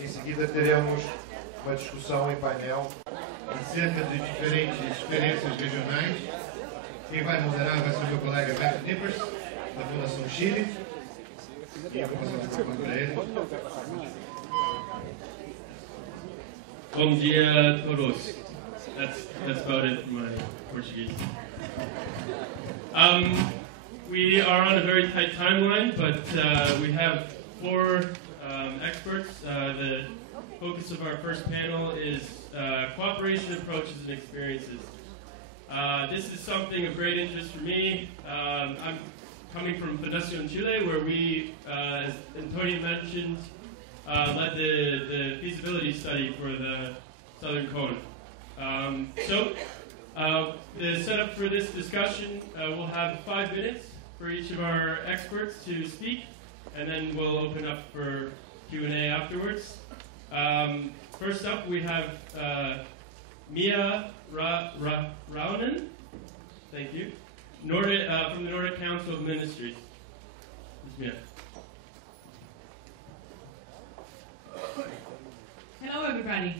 Em seguida teremos uma discussão em painel acerca de diferentes experiências regionais. Quem vai moderar vai ser o meu colega Beto Nippers, da Fundação Chile. E eu vou passar o microfone para ele. Bom dia a todos. That's about it in my Portuguese. We are on a very tight timeline, but we have four experts. The focus of our first panel is cooperation approaches and experiences. This is something of great interest for me. I'm coming from Fundación Chile, where we, as Antonio mentioned, led the feasibility study for the Southern Cone. The setup for this discussion, we'll have 5 minutes for each of our experts to speak, and then we'll open up for Q&A afterwards. First up, we have Mia Rahunen, thank you, from the Nordic Council of Ministries. Ms. Mia. Hello, everybody.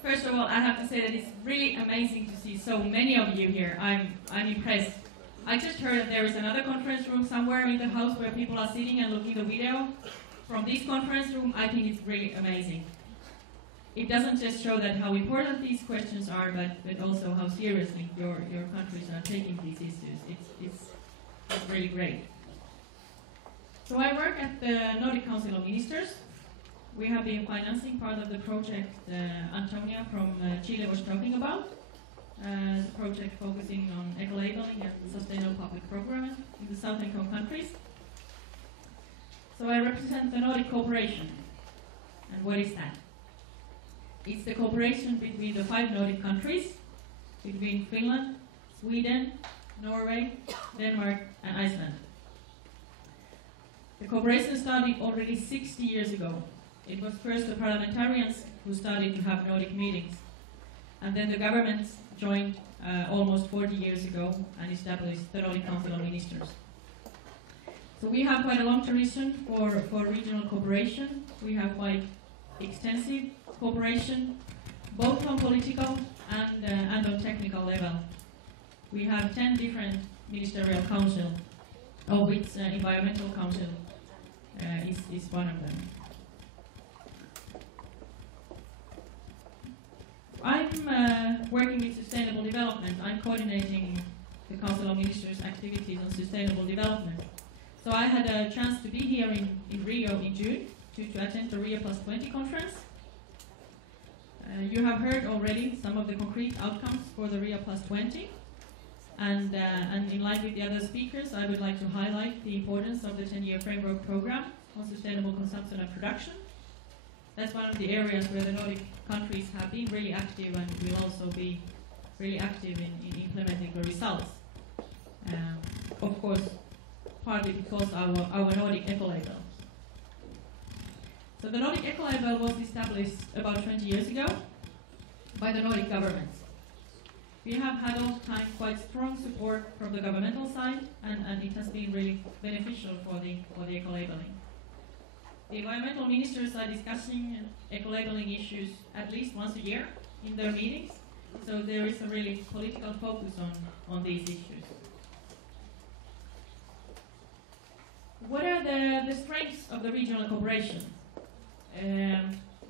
First of all, I have to say that it's really amazing to see so many of you here. I'm impressed. I just heard that there is another conference room somewhere in the house where people are sitting and looking at the video. From this conference room, I think it's really amazing. It doesn't just show that how important these questions are, but also how seriously your countries are taking these issues. It's really great. So I work at the Nordic Council of Ministers. We have been financing part of the project Antonia from Chile was talking about. The project focusing on eco-labeling and sustainable public procurement in the Southern Cone countries. So I represent the Nordic cooperation. And what is that? It's the cooperation between the 5 Nordic countries, between Finland, Sweden, Norway, Denmark, and Iceland. The cooperation started already 60 years ago. It was first the parliamentarians who started to have Nordic meetings, and then the governments joined almost 40 years ago and established the Nordic Council of Ministers. So we have quite a long tradition for regional cooperation. We have quite extensive cooperation, both on political and on technical level. We have 10 different ministerial councils, of which environmental council is one of them. I'm working with sustainable development. I'm coordinating the Council of Ministers' activities on sustainable development. So I had a chance to be here in Rio in June to attend the Rio Plus 20 conference. You have heard already some of the concrete outcomes for the Rio Plus 20. And in line with the other speakers, I would like to highlight the importance of the 10-year framework program on sustainable consumption and production. That's one of the areas where the Nordic countries have been really active and will also be really active in implementing the results. Of course, partly because our Nordic eco-label. So the Nordic eco-label was established about 20 years ago by the Nordic governments. We have had all the time quite strong support from the governmental side, and it has been really beneficial for the eco-labeling. The environmental ministers are discussing eco-labeling issues at least once a year in their meetings, so there is a really political focus on these issues. What are the strengths of the regional cooperation?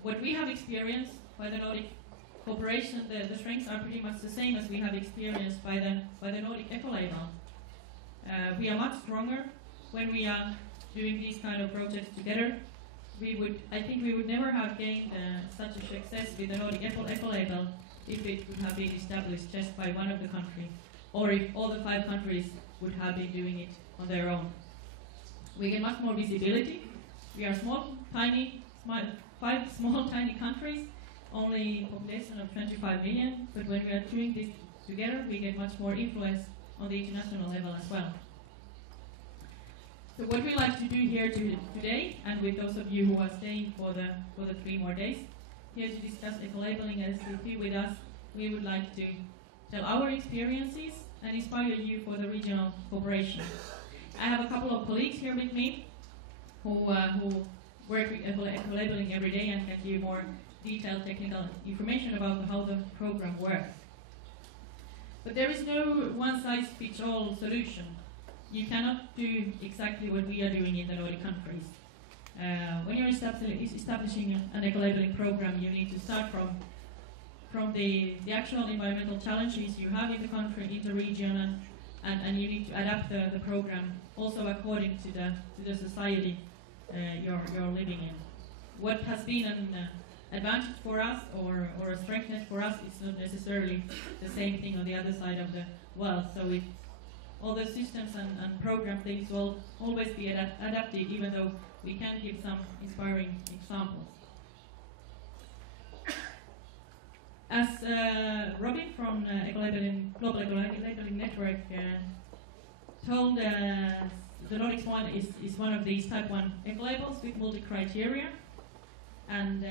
What we have experienced by the Nordic cooperation, the strengths are pretty much the same as we have experienced by the Nordic eco-label. We are much stronger when we are doing these kind of projects together. I think we would never have gained such a success with the Nordic eco-label if it would have been established just by one of the countries, or if all the 5 countries would have been doing it on their own. We get much more visibility. We are 5 small, tiny countries, only a population of 25 million, but when we are doing this together, we get much more influence on the international level as well. So what we like to do here today, and with those of you who are staying for the 3 more days, here to discuss eco-labeling and SLP with us, we would like to tell our experiences and inspire you for the regional cooperation. I have a couple of colleagues here with me who work with eco-labeling every day and can give you more detailed technical information about how the program works. But there is no one-size-fits-all solution. You cannot do exactly what we are doing in the Nordic countries. When you're establishing an eco-labeling program, you need to start from the actual environmental challenges you have in the country, in the region, and you need to adapt the program also according to the society you're living in. What has been an advantage for us or a strength for us is not necessarily the same thing on the other side of the world. So all the systems and programs, they will always be adapted, even though we can give some inspiring examples. As Robin from Global Eco-Labeling Network told, the Nordics one is one of these type 1 eco-labels with multi-criteria, and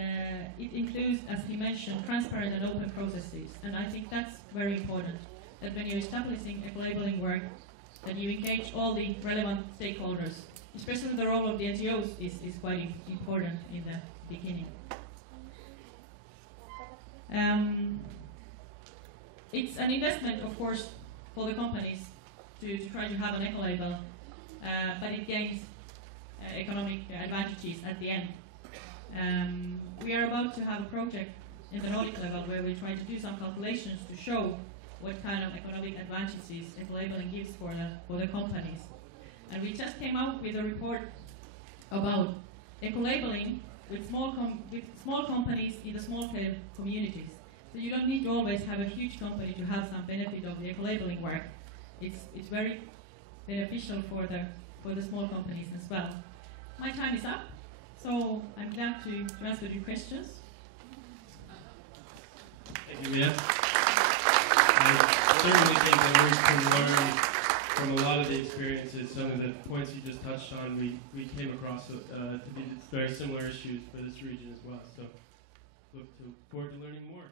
it includes, as he mentioned, transparent and open processes. And I think that's very important, that when you're establishing eco-labeling work, that you engage all the relevant stakeholders. Especially the role of the NGOs is quite important in the beginning. It's an investment, of course, for the companies to try to have an eco-label, but it gains economic advantages at the end. We are about to have a project in the Nordic level where we try to do some calculations to show what kind of economic advantages eco-labeling gives for the companies. And we just came out with a report about eco-labeling with small companies in the small-scale communities. So you don't need to always have a huge company to have some benefit of the eco-labeling work. It's very beneficial for the small companies as well. My time is up, so I'm glad to answer your questions. Thank you, Mia. I certainly think that we can learn from a lot of the experiences. Some of the points you just touched on, we came across to be very similar issues for this region as well. So look forward to learning more.